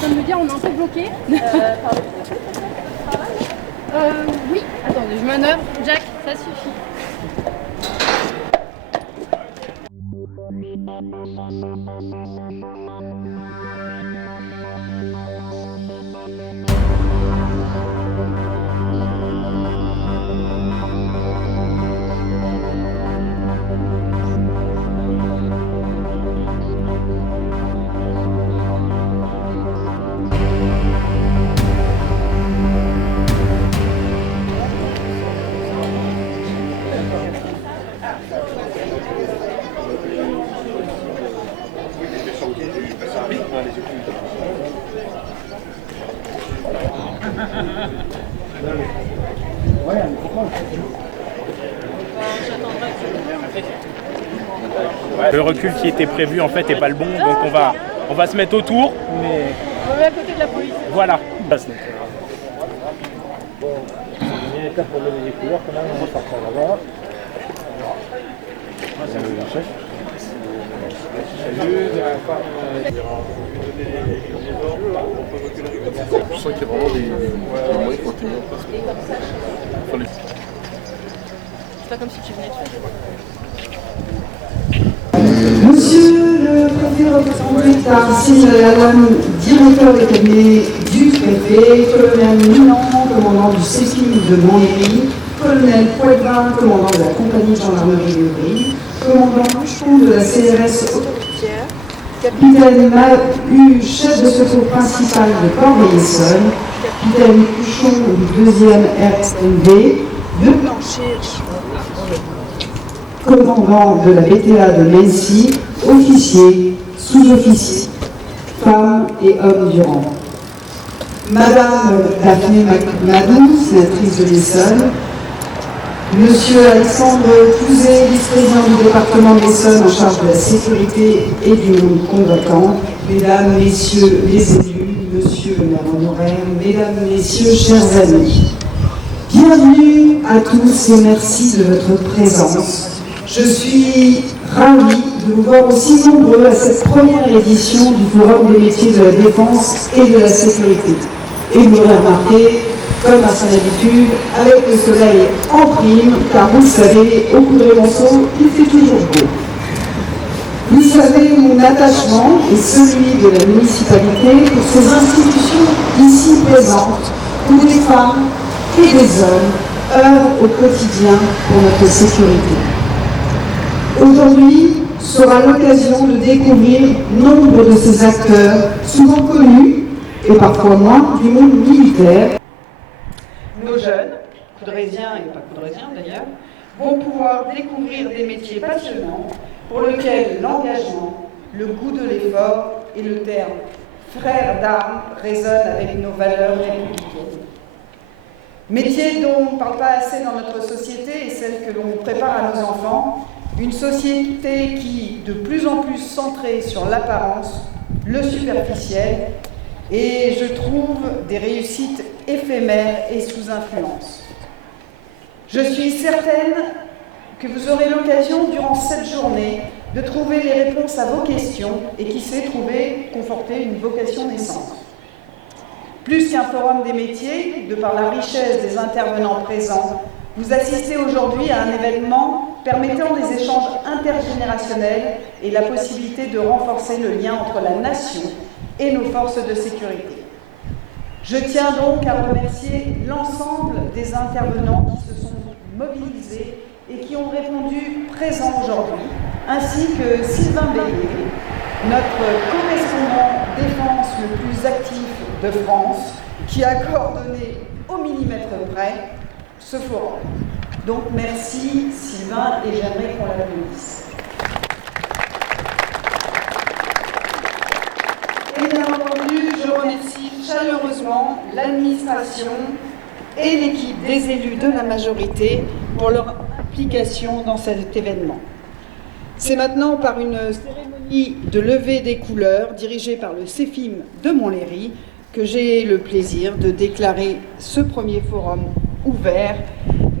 train de me dire on est un peu bloqué. Oui, attendez, je manœuvre. Jack, ça suffit. Le recul qui était prévu en fait n'est pas le bon, donc on va se mettre autour, mais... On va à côté de la police. Voilà. Bon, il y a un état pour lever les couleurs, quand même, on va partir là-bas. C'est le chef. Je sens qu'il y a vraiment des moyens qui ont été mis en place. C'est pas comme si tu venais de faire. Monsieur le préfet représenté par Céline Lalanne, directeur des cabinets du préfet, colonel Milan, commandant du CEFIM de Montlhéry, colonel Poitvin, commandant de la compagnie de gendarmerie de Brie, commandant Bouchon de la CRS autoroutière, capitaine Mahu, chef de secours principal de Corbeil-Essonnes, capitaine Bouchon du 2e RSMV, de Plancher, commandant de la BTA de Nancy, officiers, sous-officiers, femmes et hommes du rang. Madame Daphné Madou, sénatrice de l'Essonne, Monsieur Alexandre Touzé, vice-président du département de l'Essonne en charge de la sécurité et du monde combattant, Mesdames, Messieurs les élus, Monsieur le maire honoraire, Mesdames, Messieurs, chers amis, bienvenue à tous et merci de votre présence. Je suis ravie de vous voir aussi nombreux à cette première édition du Forum des métiers de la défense et de la sécurité. Et vous l'aurez remarqué, comme à son habitude, avec le soleil en prime, car vous le savez, au coup de Monceau, il fait toujours beau. Vous savez mon attachement et celui de la municipalité pour ces institutions ici présentes, où des femmes et des hommes œuvrent au quotidien pour notre sécurité. Aujourd'hui sera l'occasion de découvrir nombre de ces acteurs, souvent connus et parfois moins, du monde militaire. Nos jeunes, coudrésiens et pas coudrésiens d'ailleurs, vont pouvoir découvrir des métiers passionnants pour lesquels l'engagement, le goût de l'effort et le terme frère d'armes résonnent avec nos valeurs républicaines. Métiers dont on ne parle pas assez dans notre société et celle que l'on prépare à nos enfants, une société qui, de plus en plus centrée sur l'apparence, le superficiel, et je trouve des réussites éphémères et sous influence. Je suis certaine que vous aurez l'occasion, durant cette journée, de trouver les réponses à vos questions et qui sait conforter une vocation naissante. Plus qu'un forum des métiers, de par la richesse des intervenants présents, vous assistez aujourd'hui à un événement permettant des échanges intergénérationnels et la possibilité de renforcer le lien entre la nation et nos forces de sécurité. Je tiens donc à remercier l'ensemble des intervenants qui se sont mobilisés et qui ont répondu présents aujourd'hui, ainsi que Sylvain Bélier, notre correspondant défense le plus actif de France, qui a coordonné au millimètre près ce forum. Donc merci Sylvain et j'aimerais qu'on l'applaudisse. Et bien entendu, je remercie chaleureusement l'administration et l'équipe des élus de la majorité pour leur implication dans cet événement. C'est maintenant par une cérémonie de levée des couleurs dirigée par le CEFIM de Montlhéry que j'ai le plaisir de déclarer ce premier forum ouvert.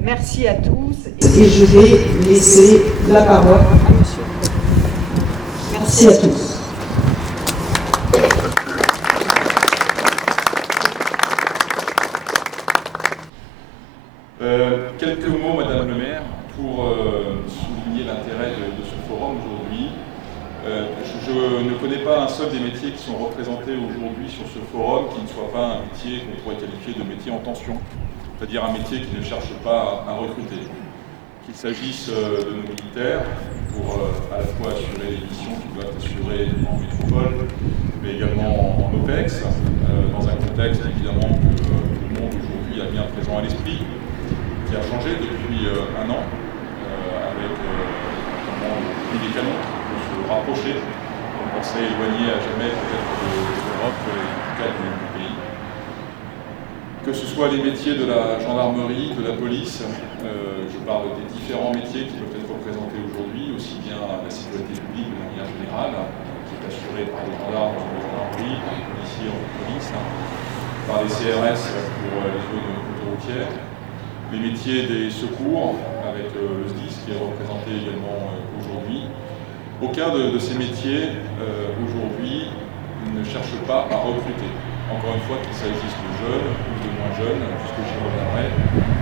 Merci à tous. Et je vais laisser la parole à monsieur. Merci à tous. je ne connais pas un seul des métiers qui sont représentés aujourd'hui sur ce forum qui ne soit pas un métier qu'on pourrait qualifier de métier en tension, c'est-à-dire un métier qui ne cherche pas à recruter. Qu'il s'agisse de nos militaires, pour à la fois assurer les missions qu'ils doivent assurer en métropole, mais également en OPEX, dans un contexte évidemment que le monde aujourd'hui a bien présent à l'esprit, qui a changé depuis un an, avec notamment le prix des canons, qui peut se rapprocher. On pensait éloigner à jamais peut-être de l'Europe et en tout cas du pays. Que ce soit les métiers de la gendarmerie, de la police, je parle des différents métiers qui peuvent être représentés aujourd'hui, aussi bien la sécurité publique de manière générale, qui est assurée par les gendarmes en gendarmerie, par les policiers en police, par les CRS pour les zones autoroutières, les métiers des secours, avec le SDIS qui est représenté également aujourd'hui. Aucun de ces métiers aujourd'hui ne cherche pas à recruter. Encore une fois, qu'il s'agisse de jeunes ou de moins jeunes, puisque j'y reviendrai,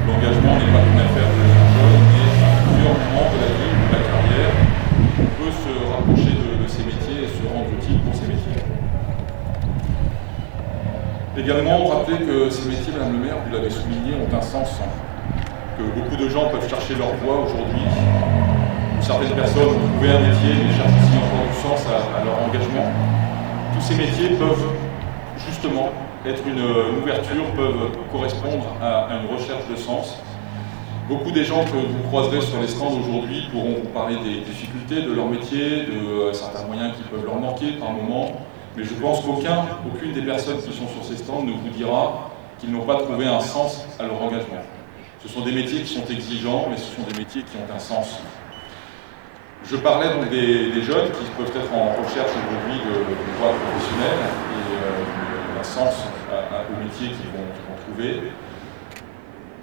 l'engagement n'est pas une affaire de jeunes, mais à plusieurs moments de la vie, de la carrière, on peut se rapprocher de ces métiers et se rendre utile pour ces métiers. Également, rappeler que ces métiers, Madame le maire, vous l'avez souligné, ont un sens. Que beaucoup de gens peuvent chercher leur voie aujourd'hui. Certaines personnes ont trouvé un métier, mais cherchent aussi encore du sens à leur engagement. Tous ces métiers peuvent justement être une ouverture, peuvent correspondre à une recherche de sens. Beaucoup des gens que vous croiserez sur les stands aujourd'hui pourront vous parler des difficultés de leur métier, de certains moyens qui peuvent leur manquer par moment, mais je pense qu'aucune des personnes qui sont sur ces stands ne vous dira qu'ils n'ont pas trouvé un sens à leur engagement. Ce sont des métiers qui sont exigeants, mais ce sont des métiers qui ont un sens. Je parlais donc des jeunes qui peuvent être en recherche aujourd'hui de voie professionnelle et d'un sens au métier qu'ils vont trouver.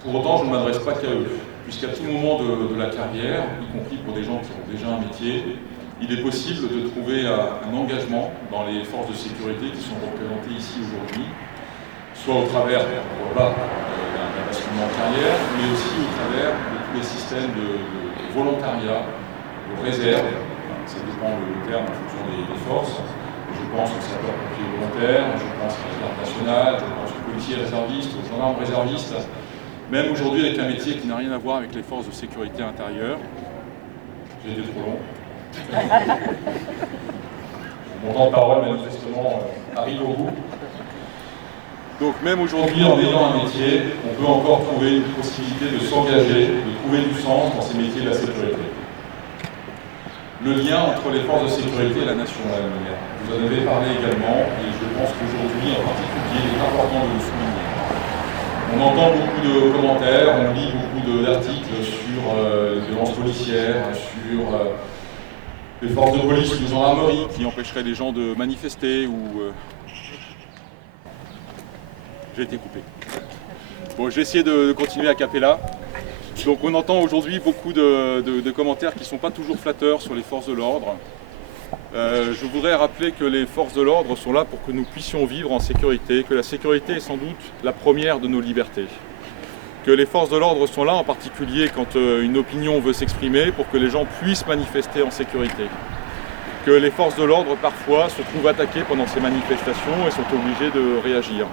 Pour autant, je ne m'adresse pas qu'à eux, puisqu'à tout moment de la carrière, y compris pour des gens qui ont déjà un métier, il est possible de trouver un engagement dans les forces de sécurité qui sont représentées ici aujourd'hui, soit au travers d'un basculement de carrière, mais aussi au travers de tous les systèmes de volontariat, de réserve, ça dépend le terme en fonction des forces. Je pense aux sapeurs-pompiers volontaires, je pense à la garde nationale, je pense aux policiers réservistes, aux gendarmes réservistes, même aujourd'hui avec un métier qui n'a rien à voir avec les forces de sécurité intérieure. J'ai été trop long. Mon temps de parole, manifestement, arrive au bout. Donc même aujourd'hui, en ayant un métier, on peut encore trouver une possibilité de s'engager, de trouver du sens dans ces métiers de la sécurité. Le lien entre les forces de sécurité et la nation, Madame le maire. Vous en avez parlé également, et je pense qu'aujourd'hui, en particulier, il est important de le souligner. On entend beaucoup de commentaires, on lit beaucoup d'articles sur les violences policières, sur les forces de police ou de gendarmerie qui empêcheraient les gens de manifester ou... J'ai été coupé. Bon, je vais essayer de continuer à cappella. Donc on entend aujourd'hui beaucoup de commentaires qui ne sont pas toujours flatteurs sur les forces de l'ordre. Je voudrais rappeler que les forces de l'ordre sont là pour que nous puissions vivre en sécurité, que la sécurité est sans doute la première de nos libertés. Que les forces de l'ordre sont là en particulier quand une opinion veut s'exprimer pour que les gens puissent manifester en sécurité. Que les forces de l'ordre parfois se trouvent attaquées pendant ces manifestations et sont obligées de réagir.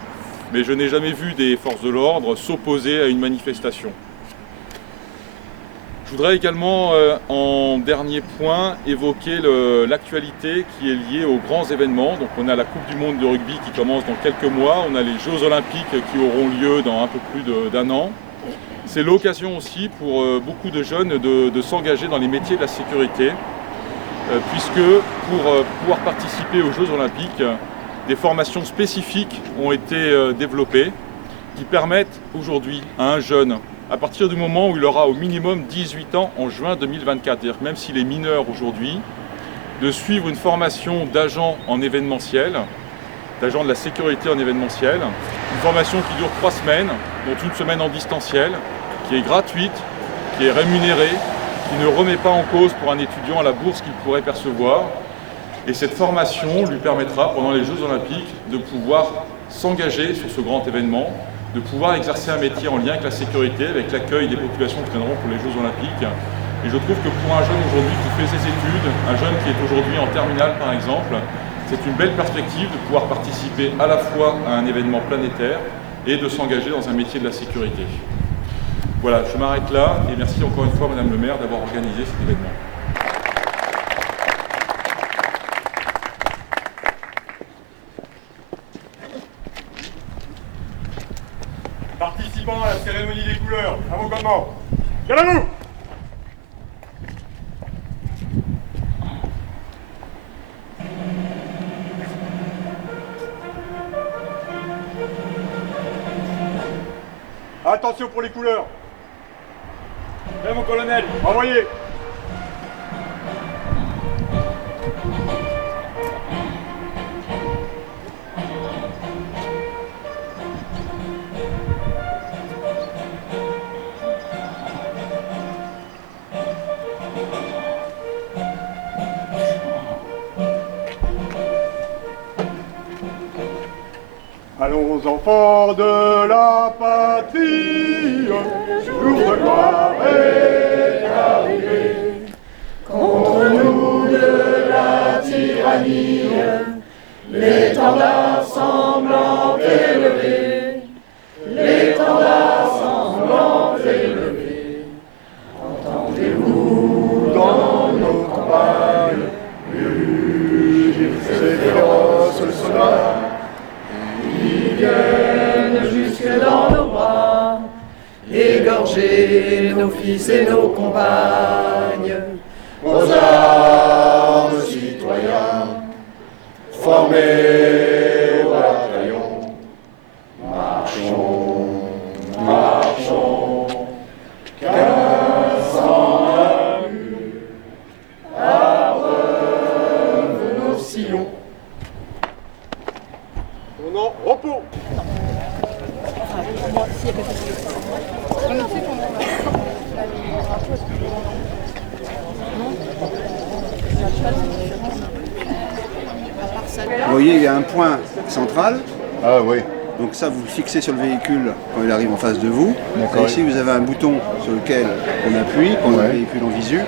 Mais je n'ai jamais vu des forces de l'ordre s'opposer à une manifestation. Je voudrais également, en dernier point, évoquer l'actualité qui est liée aux grands événements. Donc on a la Coupe du Monde de rugby qui commence dans quelques mois, on a les Jeux Olympiques qui auront lieu dans un peu plus d'un an. C'est l'occasion aussi pour beaucoup de jeunes de s'engager dans les métiers de la sécurité, puisque pour pouvoir participer aux Jeux Olympiques, des formations spécifiques ont été développées qui permettent aujourd'hui à un jeune, à partir du moment où il aura au minimum 18 ans en juin 2024, c'est-à-dire que même s'il est mineur aujourd'hui, de suivre une formation d'agent en événementiel, d'agent de la sécurité en événementiel, une formation qui dure 3 semaines, dont une semaine en distanciel, qui est gratuite, qui est rémunérée, qui ne remet pas en cause pour un étudiant la bourse qu'il pourrait percevoir. Et cette formation lui permettra, pendant les Jeux Olympiques, de pouvoir s'engager sur ce grand événement, de pouvoir exercer un métier en lien avec la sécurité, avec l'accueil des populations qui viendront pour les Jeux Olympiques, Et je trouve que pour un jeune aujourd'hui qui fait ses études, un jeune qui est aujourd'hui en terminale par exemple, c'est une belle perspective de pouvoir participer à la fois à un événement planétaire et de s'engager dans un métier de la sécurité. Voilà, je m'arrête là et merci encore une fois Madame le maire d'avoir organisé cet événement. Participants à la cérémonie des couleurs, à vos commandements. Calmez-vous! Attention pour les couleurs. Mon colonel, envoyez. Allons enfants de la patrie, jour de gloire est arrivé. Contre nous de la tyrannie, l'étendard semblant élevé, l'étendard semblant élevé. Entendez-vous dans nos campagnes, ces féroces soldats qui viennent jusque dans nos bras, égorger nos fils et nos compagnes. Aux armes, citoyens, formés au bataillon, marchons, marchons, 1501 abreuve nos sillons. Non, repos. Vous voyez, il y a un point central. Ah oui. Donc ça, vous le fixez sur le véhicule quand il arrive en face de vous. D'accord. Et ici, vous avez un bouton sur lequel on appuie quand on a le véhicule en visu.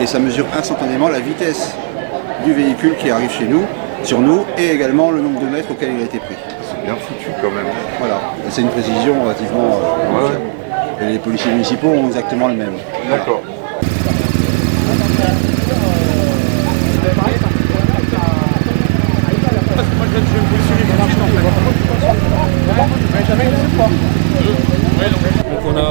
Et ça mesure instantanément la vitesse du véhicule qui arrive chez nous, sur nous, et également le nombre de mètres auquel il a été pris. C'est bien foutu quand même. Voilà. Et c'est une précision relativement... Et les policiers municipaux ont exactement le même. D'accord. Donc on a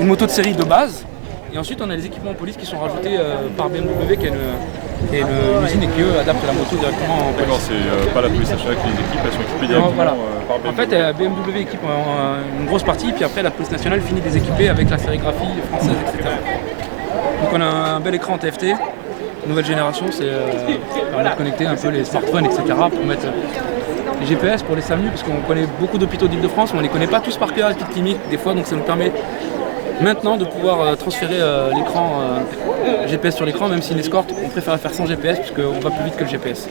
une moto de série de base et ensuite on a les équipements police qui sont rajoutés par BMW qui est une usine et qui eux adaptent la moto directement en police. D'accord, c'est pas la police nationale qui les équipe, elles sont équipées directement Voilà. par BMW. En fait BMW équipe une grosse partie puis après la police nationale finit de les équiper avec la sérigraphie française, etc. Donc on a un bel écran TFT, nouvelle génération, c'est permet de connecter un peu les smartphones, etc. pour mettre les GPS pour les SAMU, parce qu'on connaît beaucoup d'hôpitaux d'Île-de-France, mais on ne les connaît pas tous par cœur, les petites cliniques, des fois, donc ça nous permet maintenant de pouvoir transférer l'écran GPS sur l'écran, même si une escorte, on préfère faire sans GPS, parce qu'on va plus vite que le GPS.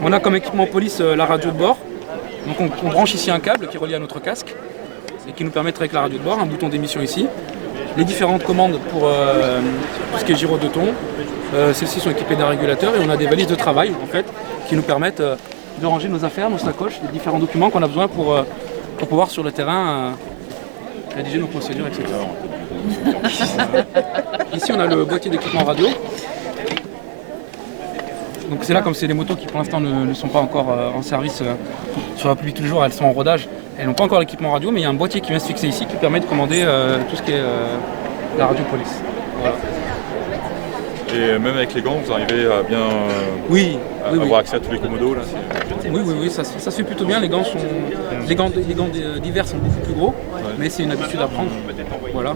On a comme équipement police la radio de bord, donc on branche ici un câble qui est relié à notre casque, et qui nous permet de travailler avec la radio de bord, un bouton d'émission ici, les différentes commandes pour tout ce qui est gyro de ton, celles-ci sont équipées d'un régulateur, et on a des valises de travail, en fait, qui nous permettent de ranger nos affaires, nos sacoches, les différents documents qu'on a besoin pour pouvoir sur le terrain rédiger nos procédures, etc. Ici on a le boîtier d'équipement radio. Donc c'est là, comme c'est des motos qui pour l'instant ne sont pas encore en service sur la public tous les jours, elles sont en rodage, elles n'ont pas encore l'équipement radio, mais il y a un boîtier qui vient se fixer ici qui permet de commander tout ce qui est la radio police. Voilà. Et même avec les gants, vous arrivez à bien avoir accès à tous les commodos là. Oui, ça se fait plutôt bien. Les gants d'hiver sont beaucoup plus gros, mais c'est une habitude à prendre. Voilà.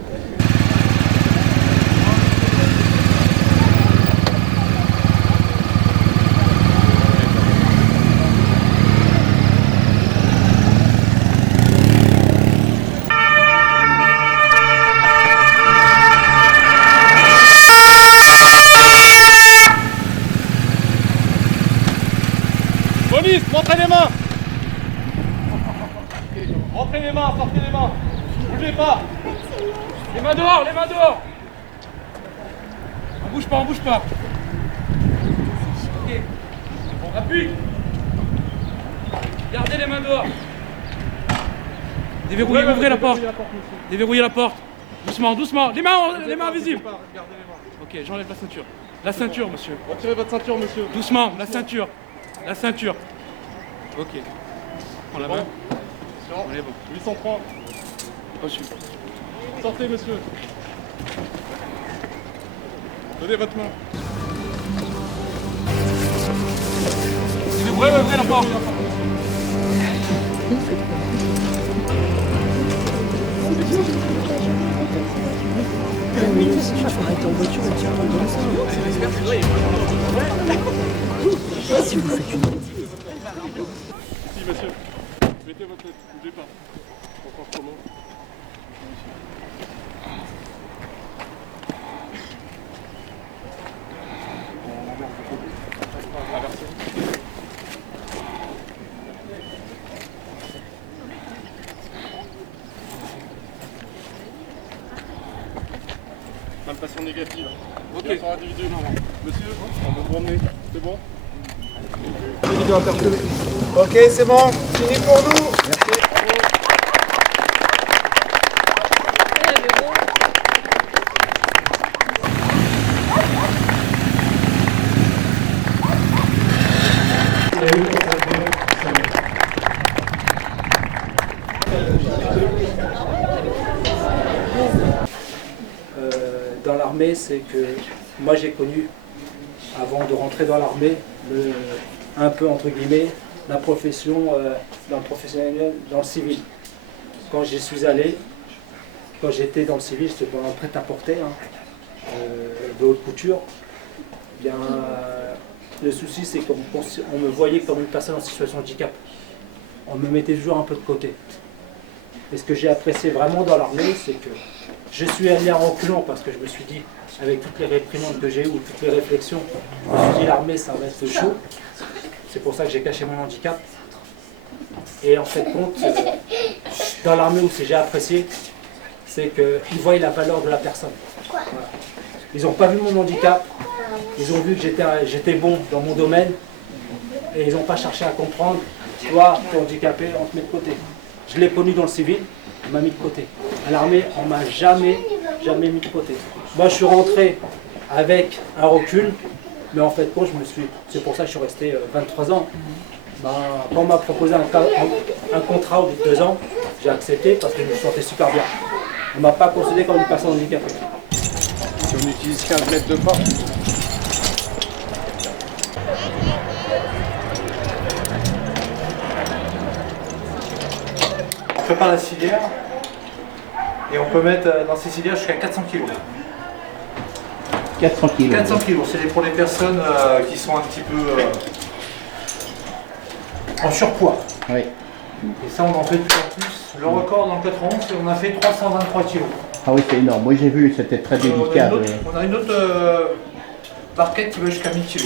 Police, montrez les mains. Rentrez les mains, sortez les mains. Bougez pas. Les mains dehors, les mains dehors. On bouge pas, on bouge pas. Ok. Appuie. Gardez les mains dehors. Déverrouillez, ouvrez la porte. Déverrouillez la porte. Doucement, doucement. Les mains visibles. Ok, j'enlève la ceinture. La ceinture, monsieur. Retirez votre ceinture, monsieur. Doucement, la ceinture. La ceinture. Ok. Prends la main. On est bon. 803. Reçu. Sortez, monsieur. Donnez votre main. Ouvrez la porte. Ici, monsieur. Mettez votre tête, bougez pas. Encore comment? Palpation négative. Ok. Sur individu. Monsieur, on va vous promener. C'est bon? Ok, c'est bon, fini pour nous. Dans l'armée, c'est que moi j'ai connu, avant de rentrer dans l'armée, un peu entre guillemets, la profession dans le professionnel, dans le civil. Quand j'y suis allé, quand j'étais dans le civil, j'étais dans un prêt-à-porter, de haute couture. Bien, le souci, c'est qu'on me voyait comme une personne en situation de handicap. On me mettait toujours un peu de côté. Et ce que j'ai apprécié vraiment dans l'armée, c'est que je suis allé en reculant parce que je me suis dit, avec toutes les réprimandes que j'ai eues, toutes les réflexions, je me suis dit l'armée ça va être chaud. C'est pour ça que j'ai caché mon handicap. Et en fait, compte, dans l'armée où j'ai apprécié, c'est qu'ils voient la valeur de la personne. Voilà. Ils n'ont pas vu mon handicap, ils ont vu que j'étais bon dans mon domaine et ils n'ont pas cherché à comprendre, toi, tu es handicapé, on te met de côté. Je l'ai connu dans le civil, on m'a mis de côté. À l'armée, on ne m'a jamais mis de côté. Moi, je suis rentré avec un recul, mais en fait, c'est pour ça que je suis resté 23 ans. Quand on m'a proposé un contrat au bout de 2 ans, j'ai accepté parce que je me sentais super bien. On ne m'a pas considéré comme une personne handicapée. Si on utilise 15 mètres de porte. On prépare la civière et on peut mettre dans ces civières jusqu'à 400 kg. 400 kg. 400 kg, c'est pour les personnes qui sont un petit peu en surpoids. Oui. Et ça, on en fait de plus en plus. Le record dans le 91, c'est on a fait 323 kg. Ah oui, c'est énorme. Moi j'ai vu, c'était très délicat. On a une autre barquette qui va jusqu'à 1000 kg.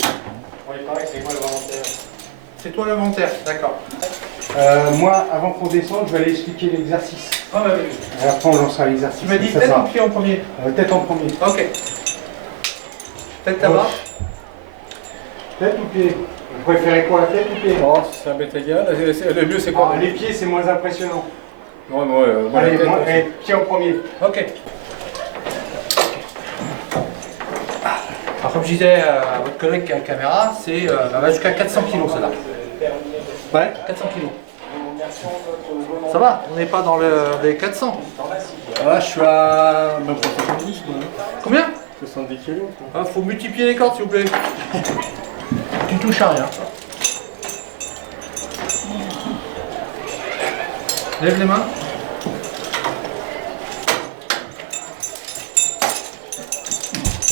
Oui, pareil, c'est moi l'inventaire. C'est toi l'inventaire, d'accord. Moi, avant qu'on descende, je vais aller expliquer l'exercice. Ah bah oui. Et après, on lancera l'exercice. Tu m'as dit tête ou pied en premier? Tête en premier. Ok. Tête là-bas. Tête ou pied? Vous préférez quoi, tête ou pied? Oh, ça m'est égal. Le mieux, c'est quoi? Les pieds, c'est moins impressionnant. Non, moi, Allez, la tête, pied en premier. Ok. Alors comme je disais à votre collègue qui a la caméra, c'est va jusqu'à 400 kg celle-là. Ouais, 400 kg. Ça va, on n'est pas dans les 400. Là, je suis à... Même pas 70, quoi. Combien? 70 kilos. Ah, faut multiplier les cordes s'il vous plaît. Tu touches à rien. Lève les mains.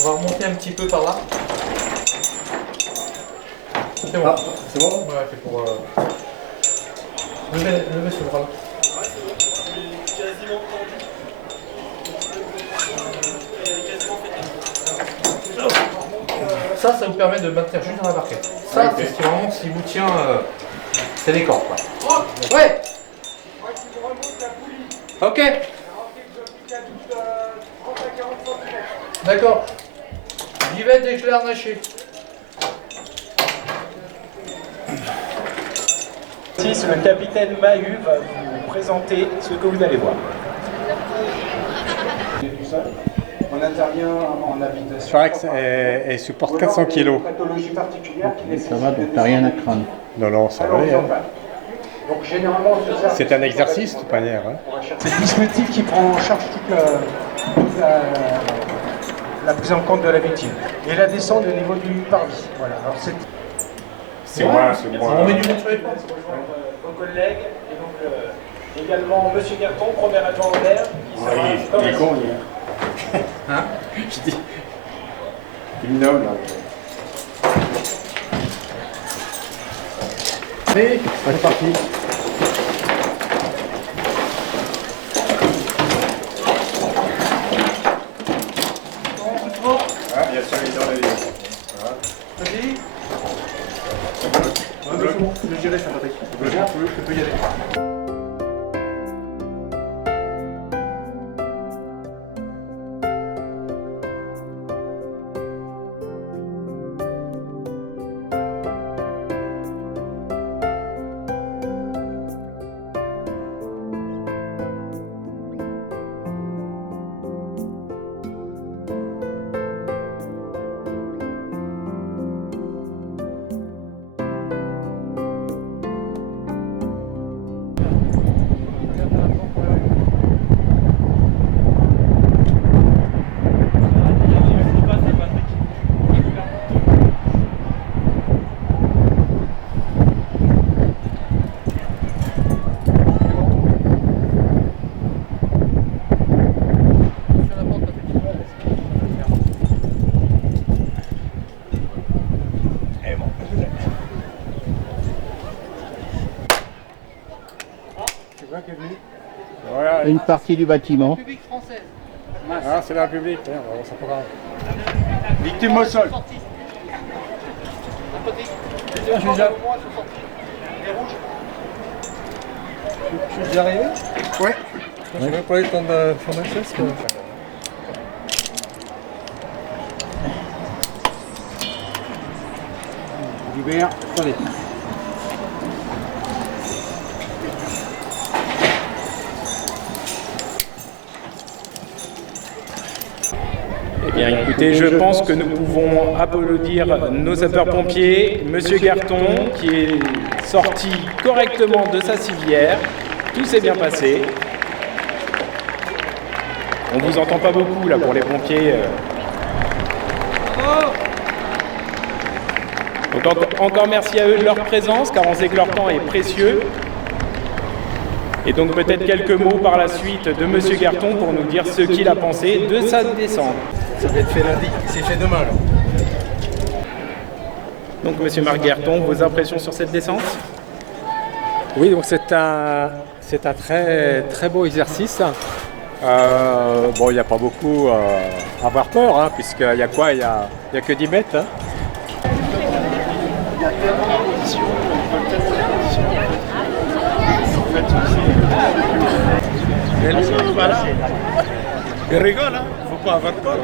On va remonter un petit peu par là. C'est bon. Ah, c'est bon? Ouais, c'est pour... Levez ce bras-là. Ça vous permet de maintenir juste dans la barquette. Ça, c'est ce qui vraiment, si vous tient, c'est les cordes. Quoi. Ouais. Ok. D'accord. J'y vais dès que je l'ai harnaché. Ici, le capitaine Mahu va vous présenter ce que vous allez voir. On intervient en habitation. Pharex, elle supporte 400 kg. Une pathologie particulière qui nécessite. Ça va, donc t'as rien à craindre. Non, non, ça va. Donc généralement, c'est un exercice, de toute manière. Hein. C'est le dispositif qui prend en charge toute la prise en compte de la victime. Et la descente au niveau du parvis. Voilà. Alors c'est moi, c'est moi. On met du monde sur les ponts. Vos collègues, et donc également M. Garton, premier adjoint au maire, qui sera comme il est con, lui. Hein? Je dis. Une homme, là. Allez, c'est parti. Ah, il y a celui dans la vie. Vas-y. C'est bon, je gérer ça, Patrick. Je peux y aller. Voilà. Une partie du bâtiment. Ah, c'est la République, c'est pas grave. Victime au sol. Je suis déjà arrivé. Ouais. Je vais pas eu le temps de faire ma chaise. Libère, attendez. Eh bien, écoutez, je pense que nous pouvons applaudir nos sapeurs-pompiers, Monsieur Garton, qui est sorti correctement de sa civière. Tout s'est bien passé. On vous entend pas beaucoup là pour les pompiers. Donc encore merci à eux de leur présence, car on sait que leur temps est précieux. Et donc peut-être quelques mots par la suite de Monsieur Garton pour nous dire ce qu'il a pensé de sa descente. Ça va être fait lundi, c'est fait demain là. Donc Monsieur Marc Garton, vos impressions sur cette descente? Oui, donc c'est un très beau exercice. Bon, il n'y a pas beaucoup à avoir peur, hein, puisqu'il y a quoi? Il y a que 10 mètres. Hein. Il y a tellement d'ambition, on peut peut-être faire Il rigole, hein? Faut pas avoir peur.